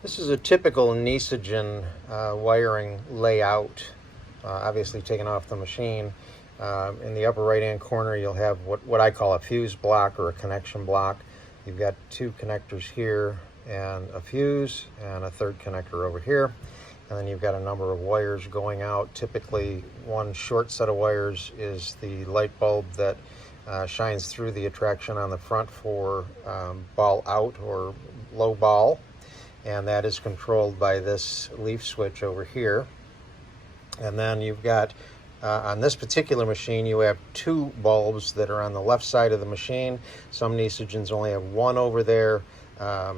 This is a typical Nishijin wiring layout, obviously taken off the machine. In the upper right hand corner you'll have what I call a fuse block or a connection block. You've got two connectors here and a fuse and a third connector over here. And then you've got a number of wires going out. Typically one short set of wires is the light bulb that shines through the attraction on the front for ball out or low ball. And that is controlled by this leaf switch over here. And then you've got, on this particular machine, you have two bulbs that are on the left side of the machine. Some Nishijins only have one over there.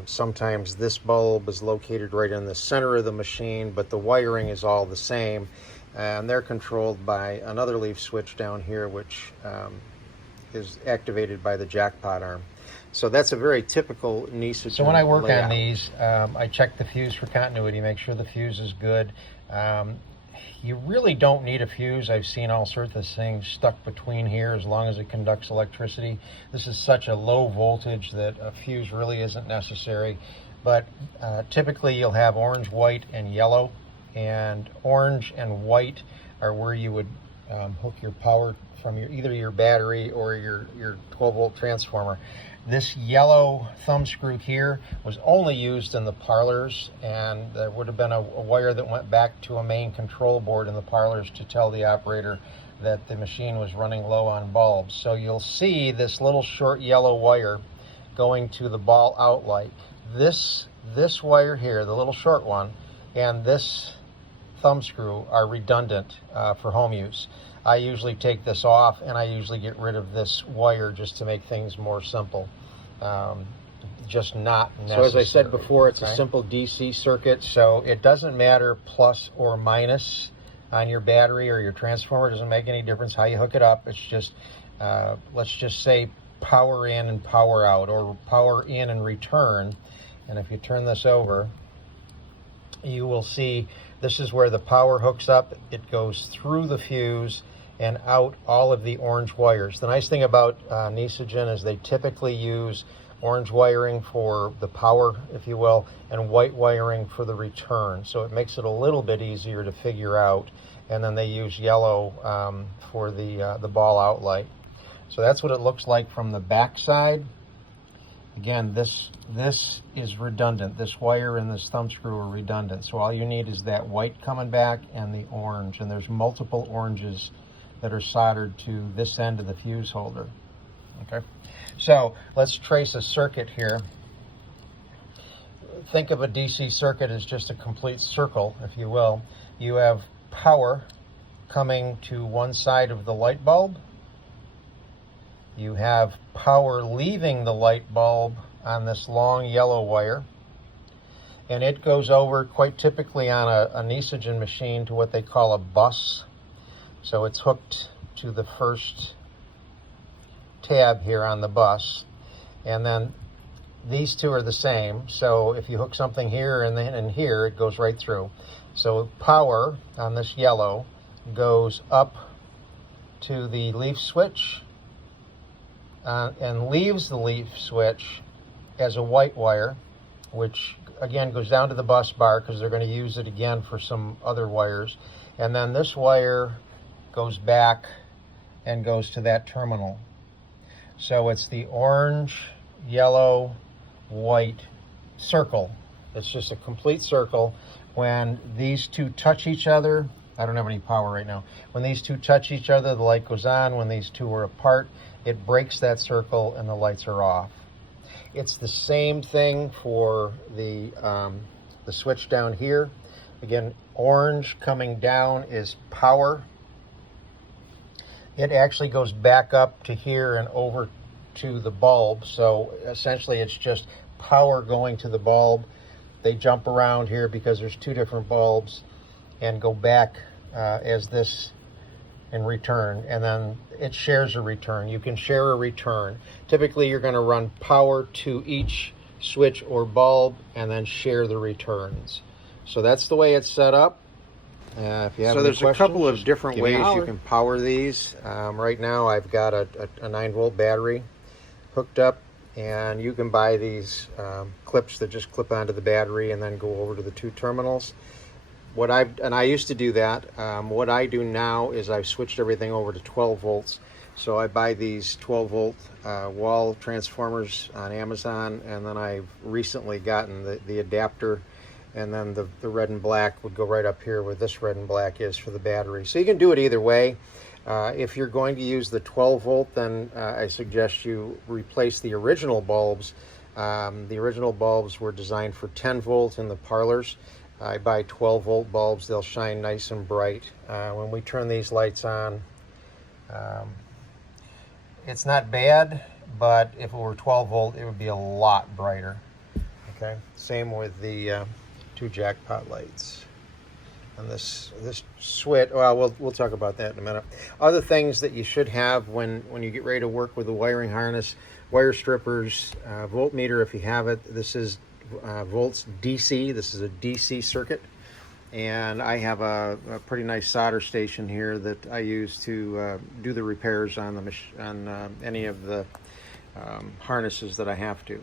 Sometimes this bulb is located right in the center of the machine, but the wiring is all the same. And they're controlled by another leaf switch down here, which is activated by the jackpot arm. So that's a very typical Nishijin. So when I work layout on these, I check the fuse for continuity, make sure the fuse is good. You really don't need a fuse. I've seen all sorts of things stuck between here as long as it conducts electricity. This is such a low voltage that a fuse really isn't necessary. But typically you'll have orange, white, and yellow. And orange and white are where you would hook your power from either your battery or your 12-volt transformer. This yellow thumb screw here was only used in the parlors, and there would have been a wire that went back to a main control board in the parlors to tell the operator that the machine was running low on bulbs. So you'll see this little short yellow wire going to the ball out light. This wire here, the little short one, and this thumb screw are redundant for home use. I usually take this off and I usually get rid of this wire just to make things more simple. Just not necessary. So as I said before, it's a simple DC circuit, so it doesn't matter plus or minus on your battery or your transformer. It doesn't make any difference how you hook it up. It's just, let's just say power in and power out, or power in and return. And if you turn this over, you will see this is where the power hooks up. It goes through the fuse and out all of the orange wires. The nice thing about Nishijin is they typically use orange wiring for the power, if you will, and white wiring for the return. So it makes it a little bit easier to figure out. And then they use yellow for the ball out light. So that's what it looks like from the back side. Again, this is redundant. This wire and this thumb screw are redundant. So all you need is that white coming back and the orange. And there's multiple oranges that are soldered to this end of the fuse holder. Okay, so let's trace a circuit here. Think of a DC circuit as just a complete circle, if you will. You have power coming to one side of the light bulb. You have power leaving the light bulb on this long yellow wire. And it goes over quite typically on a Nishijin machine to what they call a bus. So it's hooked to the first tab here on the bus. And then these two are the same. So if you hook something here and then in here, it goes right through. So power on this yellow goes up to the leaf switch and leaves the leaf switch as a white wire, which again goes down to the bus bar because they're going to use it again for some other wires. And then this wire goes back and goes to that terminal. So it's the orange, yellow, white circle. It's just a complete circle. When these two touch each other, I don't have any power right now. When these two touch each other, the light goes on. When these two are apart, it breaks that circle and the lights are off. It's the same thing for the switch down here. Again, orange coming down is power. It actually goes back up to here and over to the bulb. So essentially it's just power going to the bulb. They jump around here because there's two different bulbs and go back as this in return. And then it shares a return. You can share a return. Typically you're going to run power to each switch or bulb and then share the returns. So that's the way it's set up. If you have so any there's questions, a couple of different ways you can power these. Right now I've got a 9-volt battery hooked up and you can buy these clips that just clip onto the battery and then go over to the 2 terminals. I used to do that. What I do now is I've switched everything over to 12 volts. So I buy these 12 volt wall transformers on Amazon, and then I've recently gotten the adapter, and then the red and black would go right up here where this red and black is for the battery. So you can do it either way. If you're going to use the 12 volt, then I suggest you replace the original bulbs. The original bulbs were designed for 10 volt in the parlors. I buy 12 volt bulbs. They'll shine nice and bright. When we turn these lights on, it's not bad, but if it were 12 volt, it would be a lot brighter. Okay, same with the 2 jackpot lights. And this switch, well, we'll talk about that in a minute. Other things that you should have when you get ready to work with the wiring harness: wire strippers, voltmeter if you have it. This is volts DC. This is a DC circuit, and I have a pretty nice solder station here that I use to do the repairs on any of the harnesses that I have to.